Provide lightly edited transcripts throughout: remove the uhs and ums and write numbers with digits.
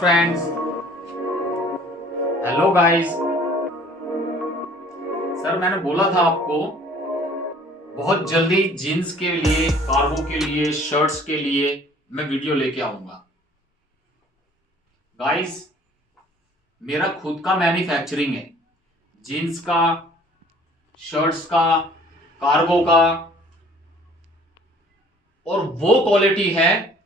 Friends, hello guys. Sir मैंने बोला था आपको बहुत जल्दी जीन्स के लिए, कार्गो के लिए, शर्ट्स के लिए मैं वीडियो लेके आऊंगा। गाइस, मेरा खुद का मैन्युफैक्चरिंग है जीन्स का, शर्ट्स का, कार्गो का, और वो क्वालिटी है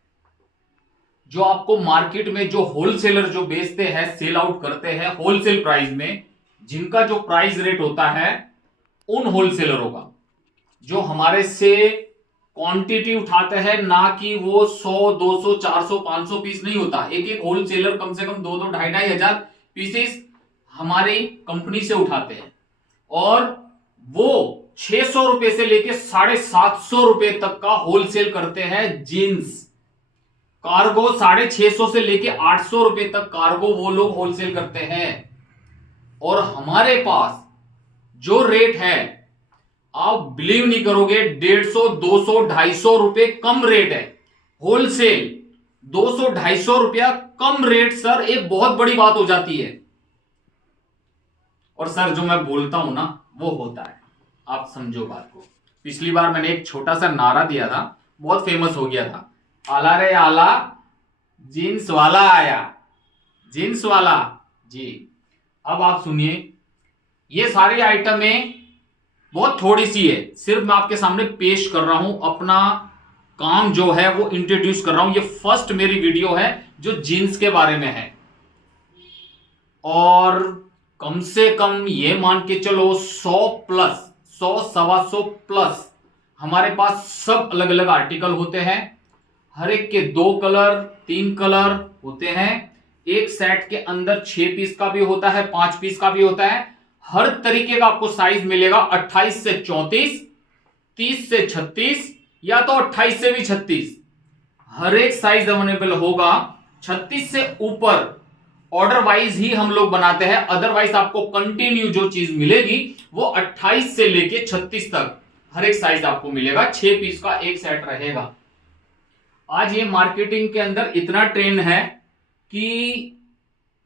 जो आपको मार्केट में जो होलसेलर जो बेचते हैं, सेल आउट करते हैं होलसेल प्राइस में, जिनका जो प्राइस रेट होता है उन होलसेलरों का, जो हमारे से क्वांटिटी उठाते हैं, ना कि वो 100 200 400 500 पीस नहीं होता। एक एक होलसेलर कम से कम 2 2 2.5 हजार पीसेस हमारी कंपनी से उठाते हैं, और वो 600 रुपए से लेके 750 रुपए तक का होलसेल करते हैं जीन्स। कार्गो 650 से लेके 800 रुपए तक कार्गो वो लोग होलसेल करते हैं। और हमारे पास जो रेट है, आप बिलीव नहीं करोगे, 150 200 250 रुपए कम रेट है होलसेल। 200 250 रुपया कम रेट सर, एक बहुत बड़ी बात हो जाती है। और सर जो मैं बोलता हूं ना वो होता है, आप समझो बात को। पिछली बार मैंने एक छोटा सा नारा दिया था, बहुत फेमस हो गया था, आला रे आला जीन्स वाला आया, जीन्स वाला जी। अब आप सुनिए, ये सारी आइटमें बहुत थोड़ी सी है, सिर्फ मैं आपके सामने पेश कर रहा हूं, अपना काम जो है वो इंट्रोड्यूस कर रहा हूं। ये फर्स्ट मेरी वीडियो है जो जीन्स के बारे में है, और कम से कम ये मान के चलो 100 प्लस, 100 125 प्लस हमारे पास सब अलग अलग आर्टिकल होते हैं। हर एक के 2 कलर 3 कलर होते हैं। एक सेट के अंदर 6 पीस का भी होता है, 5 पीस का भी होता है। हर तरीके का आपको साइज मिलेगा, 28 से 34, 30 से 36, या तो 28 से भी 36, हर एक साइज अवेलेबल होगा। 36 से ऊपर ऑर्डर वाइज ही हम लोग बनाते हैं, अदरवाइज आपको कंटिन्यू जो चीज मिलेगी वो 28 से लेके 36 तक हर एक साइज आपको मिलेगा। 6 पीस का एक सेट रहेगा। आज ये मार्केटिंग के अंदर इतना ट्रेंड है कि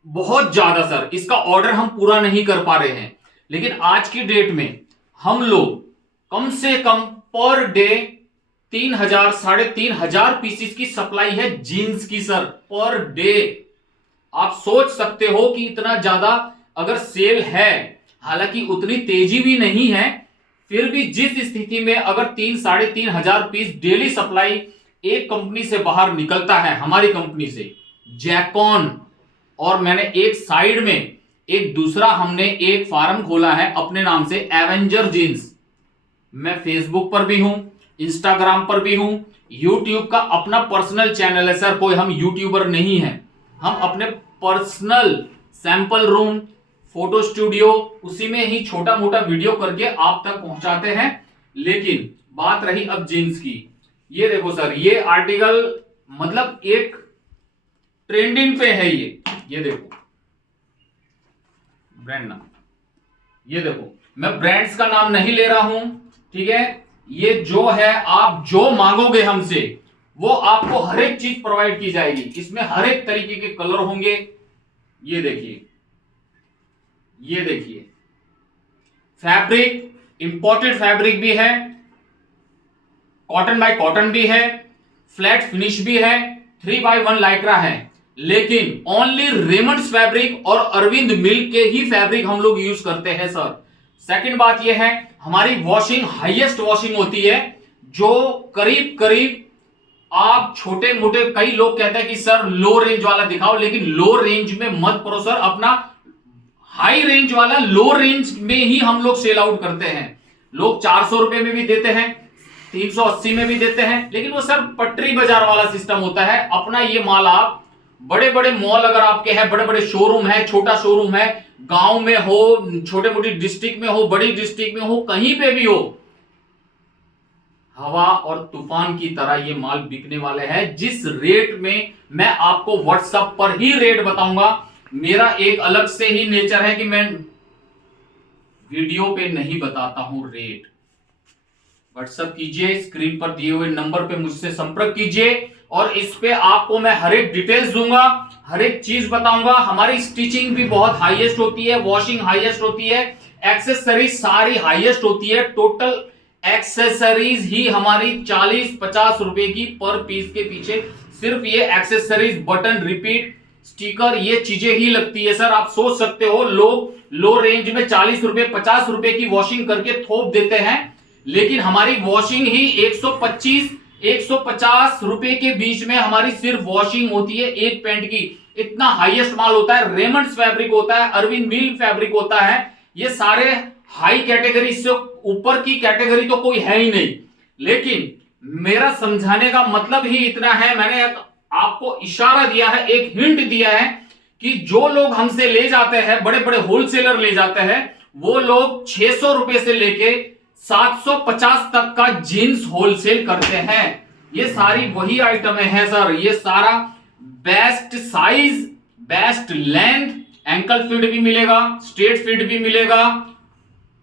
बहुत ज्यादा सर, इसका ऑर्डर हम पूरा नहीं कर पा रहे हैं, लेकिन आज की डेट में हम लोग कम से कम पर डे 3000 3500 पीसेस की सप्लाई है जीन्स की सर, पर डे। आप सोच सकते हो कि इतना ज्यादा अगर सेल है, हालांकि उतनी तेजी भी नहीं है, फिर भी जिस स्थिति में अगर 3 3500 पीस डेली सप्लाई एक कंपनी से बाहर निकलता है, हमारी कंपनी से जैकॉन, और मैंने एक साइड में एक दूसरा हमने एक फार्म खोला है अपने नाम से, एवेंजर जीन्स। मैं फेसबुक पर भी हूं, इंस्टाग्राम पर भी हूं, यूट्यूब का अपना पर्सनल चैनल है सर, कोई हम यूट्यूबर नहीं है। हम अपने personal sample room, photo studio, उसी में ही छोटा मोटा वीडियो करके आप तक पहुंचाते हैं। लेकिन बात रही अब जीन्स की, ये देखो सर, ये आर्टिकल मतलब एक ट्रेंडिंग पे है। ये देखो ब्रांड नाम, ये देखो, मैं ब्रांड्स का नाम नहीं ले रहा हूं, ठीक है। ये जो है, आप जो मांगोगे हमसे वो आपको हर एक चीज प्रोवाइड की जाएगी। इसमें हर एक तरीके के कलर होंगे। ये देखिए, ये देखिए, फैब्रिक इंपोर्टेड फैब्रिक भी है, कॉटन बाय कॉटन भी है, फ्लैट फिनिश भी है, 3x1 लाइक्रा है, लेकिन ओनली रेमंड्स फैब्रिक और अरविंद मिल्क के ही फैब्रिक हम लोग यूज करते हैं सर। सेकंड बात यह है, हमारी वॉशिंग हाईएस्ट वॉशिंग होती है, जो करीब करीब आप छोटे मोटे, कई लोग कहते हैं कि सर लो रेंज वाला दिखाओ, लेकिन लो रेंज में मत करो सर, अपना हाई रेंज वाला लो रेंज में ही हम लोग सेल आउट करते हैं। लोग 400 रुपए में भी देते हैं, 380 में भी देते हैं, लेकिन वो सर पटरी बाजार वाला सिस्टम होता है। अपना ये माल आप बड़े बड़े मॉल अगर आपके हैं, बड़े बड़े शोरूम है, छोटा शोरूम है, गांव में हो, छोटे मोटी डिस्ट्रिक्ट में हो, बड़ी डिस्ट्रिक्ट में हो, कहीं पे भी हो, हवा और तूफान की तरह ये माल बिकने वाले हैं। जिस रेट में मैं आपको व्हाट्सएप पर ही रेट बताऊंगा, मेरा एक अलग से ही नेचर है कि मैं वीडियो पे नहीं बताता हूं रेट। व्हाट्सएप कीजिए, स्क्रीन पर दिए हुए नंबर पे मुझसे संपर्क कीजिए, और इस पे आपको मैं हर एक डिटेल्स दूंगा, हर एक चीज बताऊंगा। हमारी स्टिचिंग भी बहुत हाईएस्ट होती है, वॉशिंग हाईएस्ट होती है, एक्सेसरीज सारी हाईएस्ट होती है। टोटल एक्सेसरीज ही हमारी 40-50 रुपए की पर पीस के पीछे सिर्फ ये एक्सेसरीज, बटन, रिपीट, स्टिकर, ये चीजें ही लगती है सर। आप सोच सकते हो लोग लो रेंज में 40 रुपए 50 रुपए की वॉशिंग करके थोप देते हैं, लेकिन हमारी वॉशिंग ही 125-150 रुपए के बीच में हमारी सिर्फ वॉशिंग होती है एक पैंट की। इतना हाईएस्ट माल होता है, रेमंड्स फैब्रिक होता है, अरविंद मिल फैब्रिक होता है। ये सारे हाई कैटेगरी, से ऊपर की कैटेगरी तो कोई है ही नहीं। लेकिन मेरा समझाने का मतलब ही इतना है, मैंने आपको इशारा दिया है, एक हिंट दिया है कि जो लोग हमसे ले जाते हैं, बड़े बड़े होलसेलर ले जाते हैं, वो लोग 600 रुपए से लेके 750 तक का जींस होलसेल करते हैं। ये सारी वही आइटमें हैं सर। ये सारा best size, best length, ankle fit भी मिलेगा, स्ट्रेट फिट भी मिलेगा,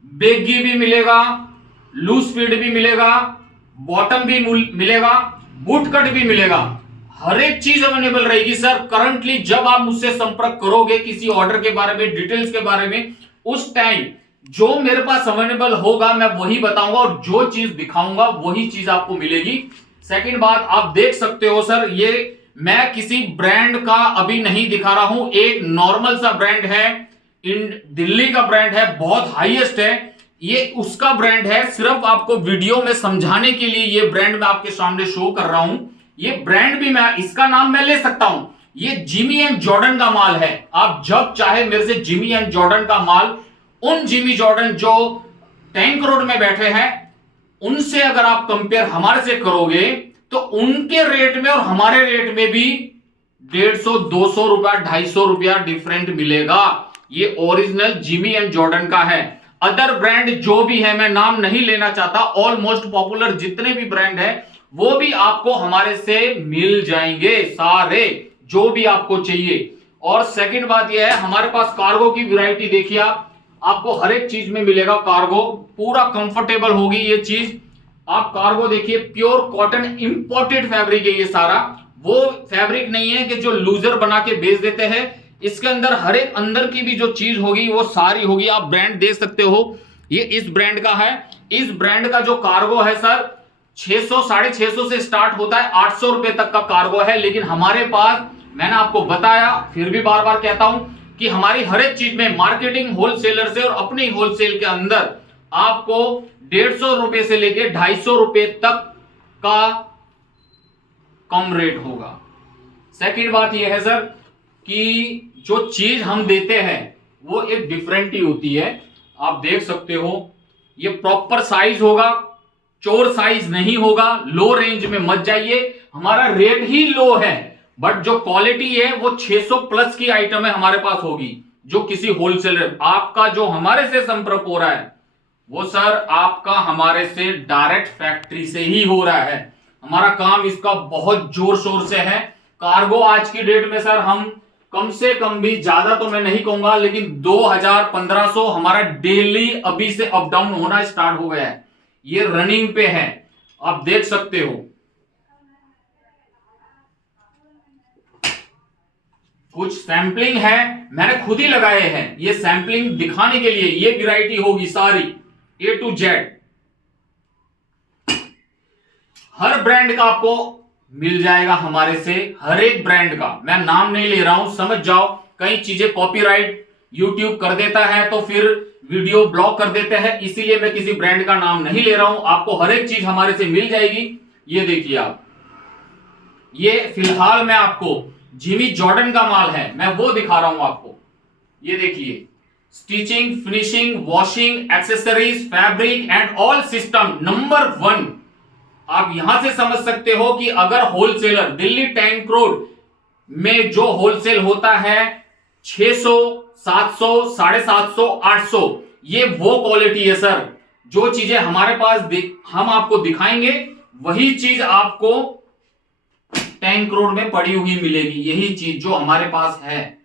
बेगी भी मिलेगा, लूज फिट भी मिलेगा, बॉटम भी मिलेगा, बूट कट भी मिलेगा। हर एक चीज अवेलेबल रहेगी सर। करंटली जब आप मुझसे संपर्क करोगे किसी ऑर्डर के बारे में, डिटेल्स के बारे में, उस टाइम जो मेरे पास अवेलेबल होगा मैं वही बताऊंगा, और जो चीज दिखाऊंगा वही चीज आपको मिलेगी। सेकंड बात, आप देख सकते हो सर, ये मैं किसी ब्रांड का अभी नहीं दिखा रहा हूं। एक नॉर्मल सा ब्रांड है, इन दिल्ली का ब्रांड है, बहुत हाईएस्ट है, ये उसका ब्रांड है। सिर्फ आपको वीडियो में समझाने के लिए ये ब्रांड मैं आपके सामने शो कर रहा हूं। ये ब्रांड भी मैं, इसका नाम मैं ले सकता हूं, ये जिमी एंड जॉर्डन का माल है। आप जब चाहे मेरे से जिमी एंड जॉर्डन का माल, उन जिमी जॉर्डन जो टैंक रोड में बैठे हैं, उनसे अगर आप कंपेयर हमारे से करोगे तो उनके रेट में और हमारे रेट में भी 150, 200 रुपया, 250 रुपया डिफरेंट मिलेगा। ये ओरिजिनल जिमी एंड जॉर्डन का है। अदर ब्रांड जो भी है, मैं नाम नहीं लेना चाहता, ऑलमोस्ट पॉपुलर जितने भी ब्रांड है वो भी आपको हमारे से मिल जाएंगे, सारे जो भी आपको चाहिए। और सेकंड बात यह है, हमारे पास कार्गो की वैरायटी देखिए, आपको हर एक चीज में मिलेगा कार्गो, पूरा कंफर्टेबल होगी ये चीज। आप कार्गो देखिए, प्योर कॉटन इंपोर्टेड फैब्रिक है ये सारा, वो फैब्रिक नहीं है कि जो लूजर बना के बेच देते हैं। इसके अंदर हर एक अंदर की भी जो चीज होगी वो सारी होगी। आप ब्रांड देख सकते हो, ये इस ब्रांड का है। इस ब्रांड का जो कार्गो है सर 600, 650 से स्टार्ट होता है, 800 रुपए तक का कार्गो है। लेकिन हमारे पास, मैंने आपको बताया, फिर भी बार बार कहता हूं कि हमारी हर एक चीज में मार्केटिंग होलसेलर से और अपनी होलसेल के अंदर आपको 150 रुपए से लेके 250 रुपए तक का कम रेट होगा। सेकंड बात यह है सर कि जो चीज हम देते हैं वो एक डिफरेंट ही होती है। आप देख सकते हो, ये प्रॉपर साइज होगा, चोर साइज नहीं होगा। लो रेंज में मत जाइए, हमारा रेट ही लो है, बट जो क्वालिटी है वो 600 प्लस की आइटम है हमारे पास होगी। जो किसी होलसेलर, आपका जो हमारे से संपर्क हो रहा है वो सर आपका हमारे से डायरेक्ट फैक्ट्री से ही हो रहा है। हमारा काम इसका बहुत जोर शोर से है। कार्गो आज की डेट में सर हम कम से कम भी, ज्यादा तो मैं नहीं कहूंगा, लेकिन 2000, 1500 हमारा डेली अभी से अप डाउन होना स्टार्ट हो गया है। ये रनिंग पे है, आप देख सकते हो। कुछ सैंपलिंग है, मैंने खुद ही लगाए हैं, ये सैंपलिंग दिखाने के लिए। ये वैरायटी होगी सारी A to Z, her brand का आपको मिल जाएगा हमारे से, हर एक ब्रांड का। मैं नाम नहीं ले रहा हूं, समझ जाओ। कई चीजें कॉपीराइट यूट्यूब कर देता है तो फिर वीडियो ब्लॉक कर देते हैं, इसीलिए मैं किसी ब्रांड का नाम नहीं ले रहा हूं। आपको हर एक चीज हमारे से मिल जाएगी। ये देखिए आप, ये फिलहाल मैं आपको जिमी जॉर्डन का माल है, मैं वो दिखा रहा हूं आपको। ये देखिए, stitching, finishing, washing, accessories, fabric and all system number 1। आप यहां से समझ सकते हो कि अगर होलसेलर दिल्ली टैंक रोड में जो होलसेल होता है 600, 700, 750, 800, ये वो क्वालिटी है सर। जो चीजें हमारे पास हम आपको दिखाएंगे वही चीज आपको टैंक रोड में पड़ी हुई मिलेगी, यही चीज जो हमारे पास है।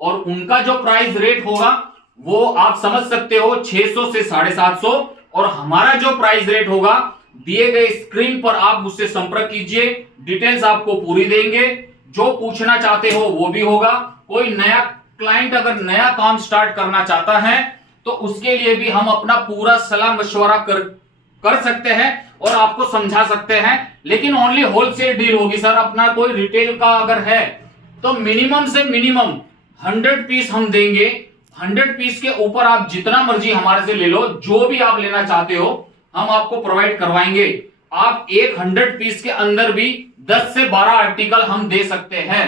और उनका जो प्राइस रेट होगा वो आप समझ सकते हो 600 से 750, और हमारा जो प्राइस रेट होगा दिए गए स्क्रीन पर आप मुझसे संपर्क कीजिए, डिटेल्स आपको पूरी देंगे, जो पूछना चाहते हो वो भी होगा। कोई नया क्लाइंट अगर नया काम स्टार्ट करना चाहता है तो उसके लिए भी हम अपना पूरा सलाह मशवरा कर सकते हैं और आपको समझा सकते हैं, लेकिन ओनली होलसेल डील होगी सर। अपना कोई रिटेल का अगर है तो मिनिमम से मिनिमम 100 पीस हम देंगे। 100 पीस के ऊपर आप जितना मर्जी हमारे से ले लो, जो भी आप लेना चाहते हो हम आपको प्रोवाइड करवाएंगे। आप 100 पीस के अंदर भी 10 से 12 आर्टिकल हम दे सकते हैं।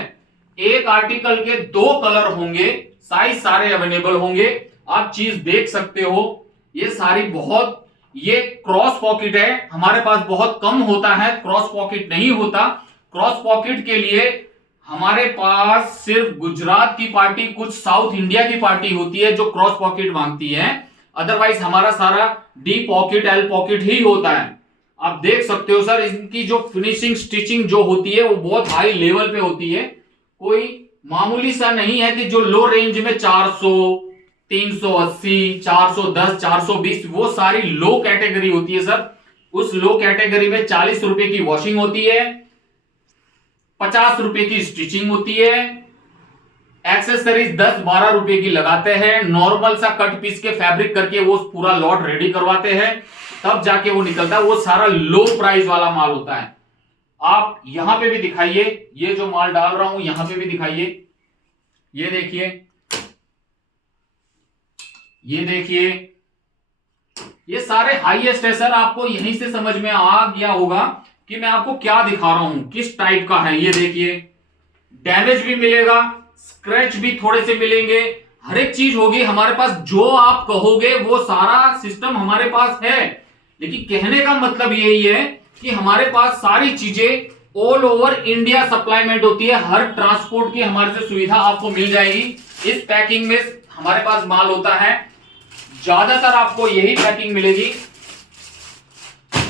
एक आर्टिकल के 2 कलर होंगे, साइज सारे अवेलेबल होंगे, आप चीज देख सकते हो। ये सारी बहुत, ये क्रॉस पॉकेट है, हमारे पास बहुत कम होता है, क्रॉस पॉकेट नहीं होता। क्रॉस पॉकेट के लिए हमारे पास सिर्फ गुजरात की पार्टी, कुछ साउथ इंडिया की पार्टी होती है जो क्रॉस पॉकेट मांगती है, अदरवाइज हमारा सारा डी पॉकेट एल पॉकेट ही होता है। आप देख सकते हो सर, इनकी जो फिनिशिंग स्टिचिंग जो होती है वो बहुत हाई लेवल पे होती है, कोई मामूली सा नहीं है कि जो लो रेंज में 400, 380, 410, 420 वो सारी लो कैटेगरी होती है सर। उस लो कैटेगरी में 40 रुपए की वॉशिंग होती है, 50 रुपए की स्टिचिंग होती है, एक्सेसरीज 10-12 रुपए की लगाते हैं, नॉर्मल सा कट पीस के फैब्रिक करके वो पूरा लॉट रेडी करवाते हैं, तब जाके वो निकलता है। वो सारा लो प्राइस वाला माल होता है। आप यहां पे भी दिखाइए, ये जो माल डाल रहा हूं यहां पे भी दिखाइए, ये देखिए, ये देखिए, ये सारे हाईएस्ट है सर। आपको यहीं से समझ में आ गया होगा कि मैं आपको क्या दिखा रहा हूं, किस टाइप का है। ये देखिए, डैमेज भी मिलेगा, स्क्रैच भी थोड़े से मिलेंगे, हर एक चीज होगी हमारे पास। जो आप कहोगे वो सारा सिस्टम हमारे पास है। लेकिन कहने का मतलब यही है कि हमारे पास सारी चीजें ऑल ओवर इंडिया सप्लाईमेंट होती है। हर ट्रांसपोर्ट की हमारे से सुविधा आपको मिल जाएगी। इस पैकिंग में हमारे पास माल होता है, ज्यादातर आपको यही पैकिंग मिलेगी।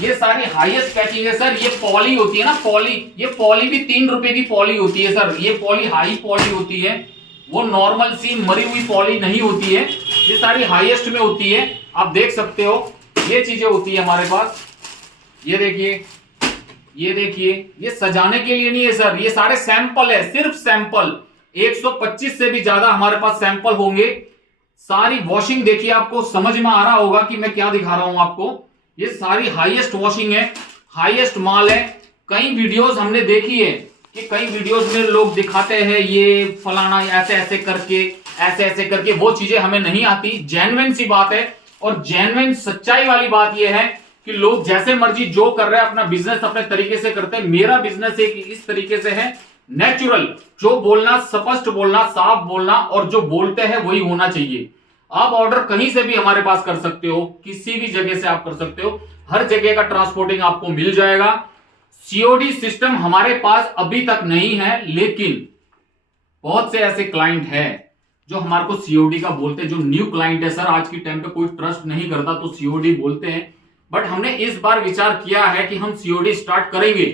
ये सारी हाईएस्ट पैकिंग है सर। ये पॉली होती है ना, पॉली, ये पॉली भी 3 रुपए की पॉली होती है सर। ये पॉली हाई पॉली होती है, वो नॉर्मल सी मरी हुई पॉली नहीं होती है, ये सारी हाईएस्ट में होती है। आप देख सकते हो ये चीजें होती है हमारे पास। ये देखिए, ये देखिए, ये सजाने के लिए नहीं है सर, ये सारे सैंपल है, सिर्फ सैंपल। 125 से भी ज्यादा हमारे पास सैंपल होंगे। सारी वॉशिंग देखिए, आपको समझ में आ रहा होगा कि मैं क्या दिखा रहा हूं आपको। ये सारी हाईएस्ट वॉशिंग है, हाईएस्ट माल है। कई वीडियोस हमने देखी है कि कई वीडियोस में लोग दिखाते हैं ये फलाना ऐसे ऐसे करके, ऐसे ऐसे करके, वो चीजें हमें नहीं आती। जेन्युइन सी बात है, और जेन्युइन सच्चाई वाली बात ये है कि लोग जैसे मर्जी जो कर रहे हैं अपना बिजनेस अपने तरीके से करते हैं। मेरा बिजनेस एक इस तरीके से है, नेचुरल, जो बोलना, स्पष्ट बोलना, साफ बोलना, और जो बोलते हैं वही होना चाहिए। आप ऑर्डर कहीं से भी हमारे पास कर सकते हो, किसी भी जगह से आप कर सकते हो, हर जगह का ट्रांसपोर्टिंग आपको मिल जाएगा। सीओडी सिस्टम हमारे पास अभी तक नहीं है, लेकिन बहुत से ऐसे क्लाइंट हैं जो हमारे को सीओडी का बोलते हैं। जो न्यू क्लाइंट है सर, आज की टाइम पे कोई ट्रस्ट नहीं करता तो सीओडी बोलते हैं, बट हमने इस बार विचार किया है कि हम सीओडी स्टार्ट करेंगे।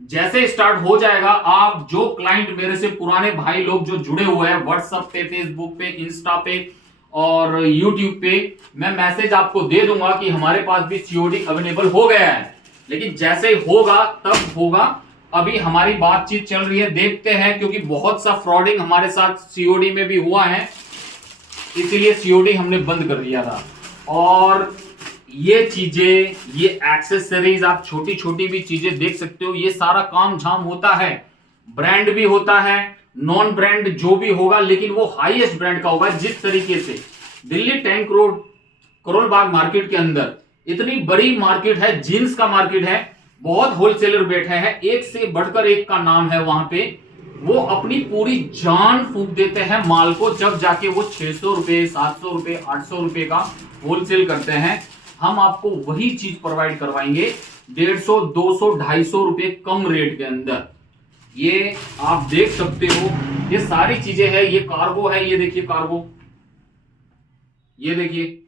जैसे स्टार्ट हो जाएगा, आप जो क्लाइंट मेरे से पुराने भाई लोग जो जुड़े हुए हैं व्हाट्सएप पे, फेसबुक पे, इंस्टा पे और यूट्यूब पे, मैं मैसेज आपको दे दूंगा कि हमारे पास भी सीओडी अवेलेबल हो गया है। लेकिन जैसे होगा तब होगा, अभी हमारी बातचीत चल रही है, देखते हैं, क्योंकि बहुत सा फ्रॉडिंग हमारे साथ सीओडी में भी हुआ है, इसीलिए सीओडी हमने बंद कर दिया था। और ये चीजें, ये एक्सेसरीज, आप छोटी छोटी भी चीजें देख सकते हो, ये सारा काम झाम होता है। ब्रांड भी होता है, नॉन ब्रांड जो भी होगा, लेकिन वो हाईएस्ट ब्रांड का होगा। जिस तरीके से Delhi tank road Karol Bagh market के अंदर इतनी बड़ी मार्केट है, जींस का मार्केट है, बहुत होलसेलर बैठे हैं, एक से बढ़कर एक का नाम है वहां पे। वो अपनी पूरी जान फूंक देते हैं माल को, जब जाके वो 600 रुपए, 700 रुपए, 800 रुपए का होलसेल करते हैं। हम आपको वही चीज प्रोवाइड करवाएंगे 150, 200, 250 रुपए कम रेट के अंदर। ये आप देख सकते हो, ये सारी चीजें हैं। ये कार्गो है, ये देखिए कार्गो, ये देखिए,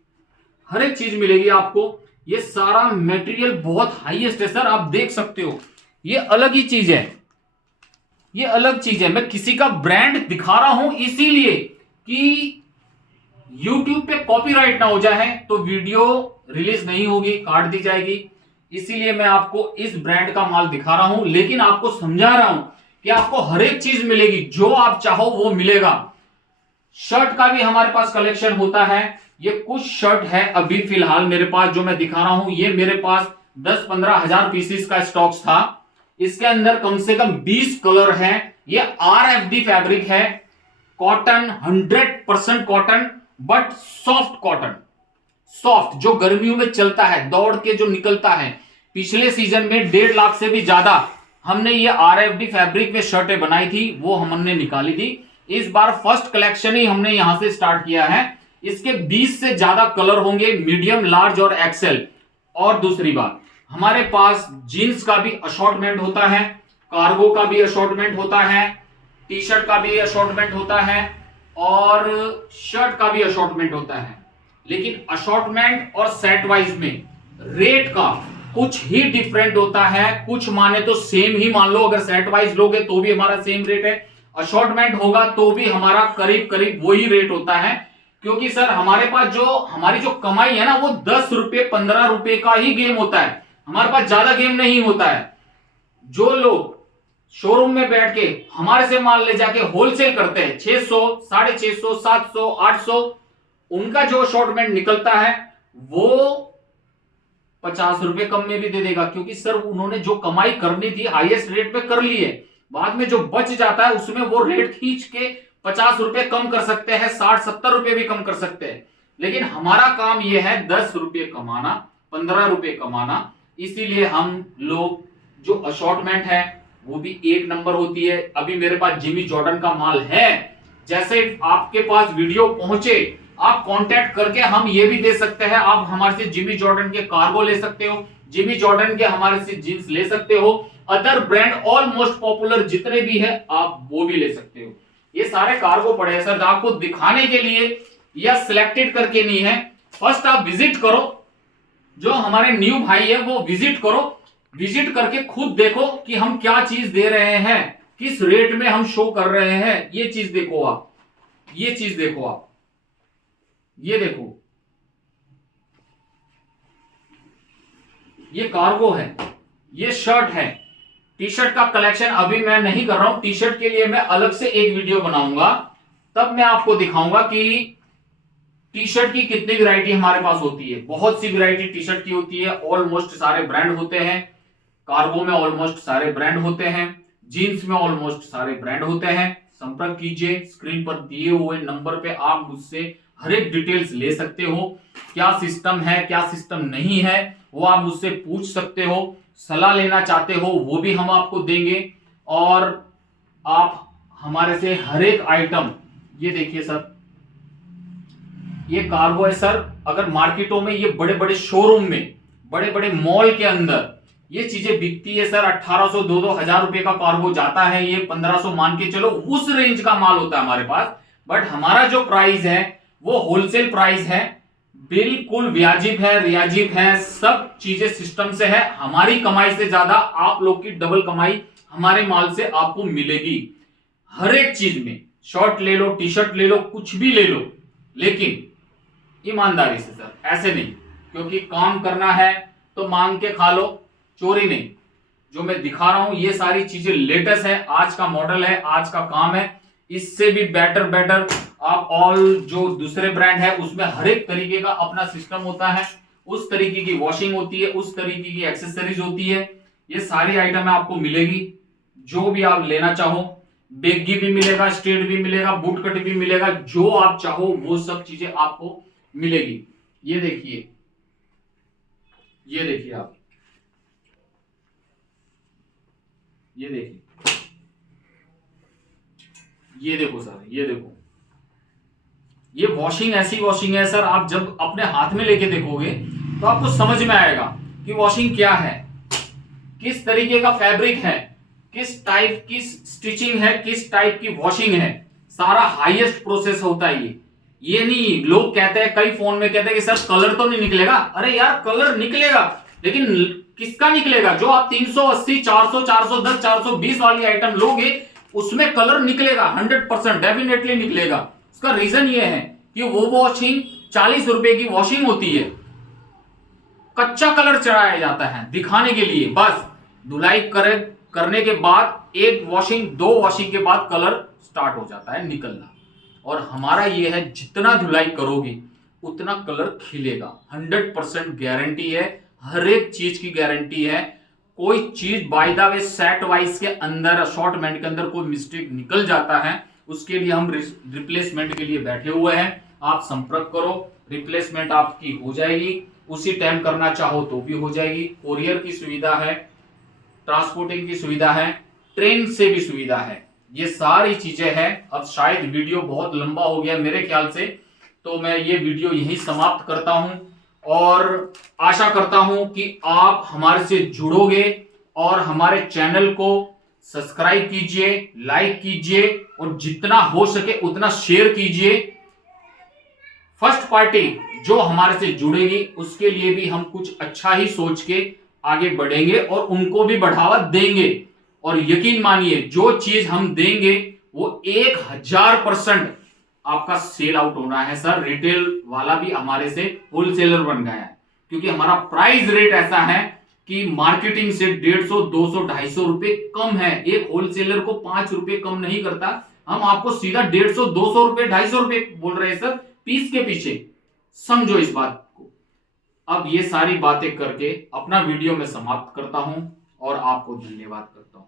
हर एक चीज मिलेगी आपको। ये सारा मटेरियल बहुत हाईएस्ट है सर, आप देख सकते हो। ये अलग ही चीज है, ये अलग चीज है। मैं किसी का ब्रांड दिखा रहा हूं इसीलिए कि YouTube पे कॉपीराइट ना हो जाए, तो वीडियो रिलीज नहीं होगी, काट दी जाएगी। इसीलिए मैं आपको इस ब्रांड का माल दिखा रहा हूं, लेकिन आपको समझा रहा हूं कि आपको हर एक चीज मिलेगी, जो आप चाहो वो मिलेगा। शर्ट का भी हमारे पास कलेक्शन होता है। ये कुछ शर्ट है अभी फिलहाल मेरे पास जो मैं दिखा रहा हूं, ये मेरे पास 10-15 हजार पीसीस का स्टॉक्स था। इसके अंदर कम से कम 20 कलर हैं। ये RFD फैब्रिक है, cotton, 100% cotton, but soft cotton, soft, जो गर्मियों में चलता है, दौड़ के जो निकलता है। पिछले सीजन में 1.5 लाख से भी ज्यादा हमने ये RFD फैब्रिक में शर्टें बनाई थी, वो हमने निकाली थी। इस बार फर्स्ट कलेक्शन ही हमने यहां से स्टार्ट किया है। इसके 20 से ज्यादा कलर होंगे, मीडियम, लार्ज और एक्सेल। और दूसरी बात, हमारे पास जीन्स का भी असॉर्टमेंट होता है, कार्गो का भी असॉर्टमेंट होता है, टी शर्ट का भी असॉर्टमेंट होता है और शर्ट का भी असॉर्टमेंट होता है। लेकिन असॉर्टमेंट और सेट वाइज में रेट का कुछ ही डिफरेंट होता है। कुछ माने तो सेम ही मान लो, अगर सेट वाइज लोगे तो भी हमारा सेम रेट है, असॉर्टमेंट होगा तो भी हमारा करीब करीब वही रेट होता है। क्योंकि सर हमारे पास जो हमारी जो कमाई है ना, वो 10 रुपए 15 रुपए का ही गेम होता है, हमारे पास ज्यादा गेम नहीं होता है। जो लोग शोरूम में बैठ के हमारे से माल ले जाके होलसेल करते हैं, 600, 650, 700, 800, उनका जो असॉर्टमेंट निकलता है वो 50 रुपए कम में भी दे देगा। क्योंकि सर उन्होंने जो कमाई करनी थी हाईएस्ट रेट पे कर ली है, बाद में जो बच जाता है उसमें वो रेट खींच के 50 रुपए कम कर सकते हैं, 60-70 रुपए भी कम कर सकते हैं। लेकिन हमारा काम यह है 10 रुपए कमाना, 15 रुपए कमाना। इसीलिए हम लोग जो असॉर्टमेंट है वो भी एक नंबर होती है। अभी मेरे पास जिमी जॉर्डन का माल है, जैसे आपके पास वीडियो पहुंचे आप कांटेक्ट करके हम ये भी दे सकते हैं। आप हमारे से जिमी जॉर्डन के कार्गो ले सकते हो, जिमी जॉर्डन के हमारे से जींस ले सकते हो, अदर ब्रांड ऑलमोस्ट पॉपुलर जितने भी है आप वो भी ले सकते हो। ये सारे कार्गो पड़े हैं सर, आपको दिखाने के लिए या सिलेक्टेड करके नहीं है। फर्स्ट आप विजिट करो, जो हमारे न्यू भाई है वो विजिट करो, विजिट करके खुद देखो कि हम क्या चीज दे रहे हैं, किस रेट में हम शो कर रहे हैं। ये चीज देखो आप, ये चीज देखो आप, ये देखो, ये कार्गो है, ये शर्ट है। टी शर्ट का कलेक्शन अभी मैं नहीं कर रहा हूं, टी शर्ट के लिए मैं अलग से एक वीडियो बनाऊंगा, तब मैं आपको दिखाऊंगा कि टी शर्ट की कितनी वैरायटी हमारे पास होती है। बहुत सी वैरायटी टी शर्ट की होती है, ऑलमोस्ट सारे ब्रांड होते हैं, कार्गो में ऑलमोस्ट सारे ब्रांड होते हैं, जीन्स में ऑलमोस्ट सारे ब्रांड होते हैं। संपर्क कीजिए, स्क्रीन पर दिए हुए नंबर पे आप मुझसे हर एक डिटेल्स ले सकते हो। क्या सिस्टम है, क्या सिस्टम नहीं है, वो आप मुझसे पूछ सकते हो। सलाह लेना चाहते हो वो भी हम आपको देंगे। और आप हमारे से हर एक आइटम, ये देखिए सर, ये कार्गो है सर। अगर मार्केटों में ये बड़े बड़े शोरूम में, बड़े बड़े मॉल के अंदर ये चीजें बिकती है सर, 1800 2-2 हजार रुपए का कार्गो जाता है, ये 1500 मान के चलो, उस रेंज का माल होता है हमारे पास। बट हमारा जो प्राइस है वो होलसेल प्राइस है, बिल्कुल व्याजिब है, रियाजिब है, सब चीजें सिस्टम से है। हमारी कमाई से ज्यादा आप लोग की डबल कमाई हमारे माल से आपको मिलेगी। हर एक चीज में, शर्ट ले लो, टी शर्ट ले लो, कुछ भी ले लो, लेकिन ईमानदारी से सर, ऐसे नहीं। क्योंकि काम करना है तो मांग के खा लो, चोरी नहीं। जो मैं दिखा रहा हूं ये सारी चीजें लेटेस्ट है, आज का मॉडल है, आज का काम है। इससे भी बेटर आप ऑल जो दूसरे ब्रांड है उसमें हर एक तरीके का अपना सिस्टम होता है, उस तरीके की वॉशिंग होती है, उस तरीके की एक्सेसरीज होती है। ये सारी आइटम आपको मिलेगी, जो भी आप लेना चाहो। बेगी भी मिलेगा, स्ट्रेट भी मिलेगा, बूट कट भी मिलेगा, जो आप चाहो वो सब चीजें आपको मिलेगी। ये देखिए, ये देखिए आप, ये देखिए, ये देखो सर, ये देखो, ये वॉशिंग ऐसी वॉशिंग है सर, आप जब अपने हाथ में लेके देखोगे तो आपको समझ में आएगा कि वॉशिंग क्या है, किस तरीके का फैब्रिक है, किस टाइप की स्टिचिंग है, किस टाइप की वॉशिंग है। सारा हाईएस्ट प्रोसेस होता है ये नहीं। लोग कहते हैं, कई फोन में कहते हैं कि सर कलर तो नहीं निकलेगा। अरे यार कलर निकलेगा, लेकिन किसका निकलेगा? जो आप 380, 400, 410, 420 वाली आइटम लोगे उसमें कलर निकलेगा, 100% डेफिनेटली निकलेगा। उसका रीजन ये है कि वो वॉशिंग 40 रुपए की वॉशिंग होती है, कच्चा कलर चढ़ाया जाता है दिखाने के लिए, बस धुलाई करने के बाद एक वॉशिंग 2 वॉशिंग के बाद कलर स्टार्ट हो जाता है निकलना। और हमारा ये है जितना धुलाई करोगे उतना कलर खिलेगा, 100% गारंटी है, हर एक चीज की गारंटी है। कोई चीज by the way set wise के अंदर असॉर्टमेंट के अंदर कोई मिस्टेक निकल जाता है, उसके लिए हम रिप्लेसमेंट के लिए बैठे हुए हैं। आप संपर्क करो, रिप्लेसमेंट आपकी हो जाएगी, उसी टाइम करना चाहो तो भी हो जाएगी। कोरियर की सुविधा है, ट्रांसपोर्टिंग की सुविधा है, ट्रेन से भी सुविधा है, ये सारी चीजें हैं। अब शायद वीडियो बहुत लंबा हो गया मेरे ख्याल से, तो मैं ये वीडियो यहीं समाप्त करता हूं और आशा करता हूं कि आप हमारे से जुड़ोगे और हमारे चैनल को सब्सक्राइब कीजिए, लाइक कीजिए और जितना हो सके उतना शेयर कीजिए। फर्स्ट पार्टी जो हमारे से जुड़ेगी उसके लिए भी हम कुछ अच्छा ही सोच के आगे बढ़ेंगे और उनको भी बढ़ावा देंगे। और यकीन मानिए जो चीज हम देंगे वो 1000% आपका सेल आउट होना है सर। रिटेल वाला भी हमारे से होलसेलर बन गया है, क्योंकि हमारा प्राइस रेट ऐसा है कि मार्केटिंग से 150, 200, 250 रुपए कम है। एक होलसेलर को 5 रुपए कम नहीं करता, हम आपको सीधा 150, 200 रुपए, 250 रुपए बोल रहे हैं सर पीस के पीछे। समझो इस बात को। अब ये सारी बातें करके अपना वीडियो में समाप्त करता हूं और आपको धन्यवाद करता हूं।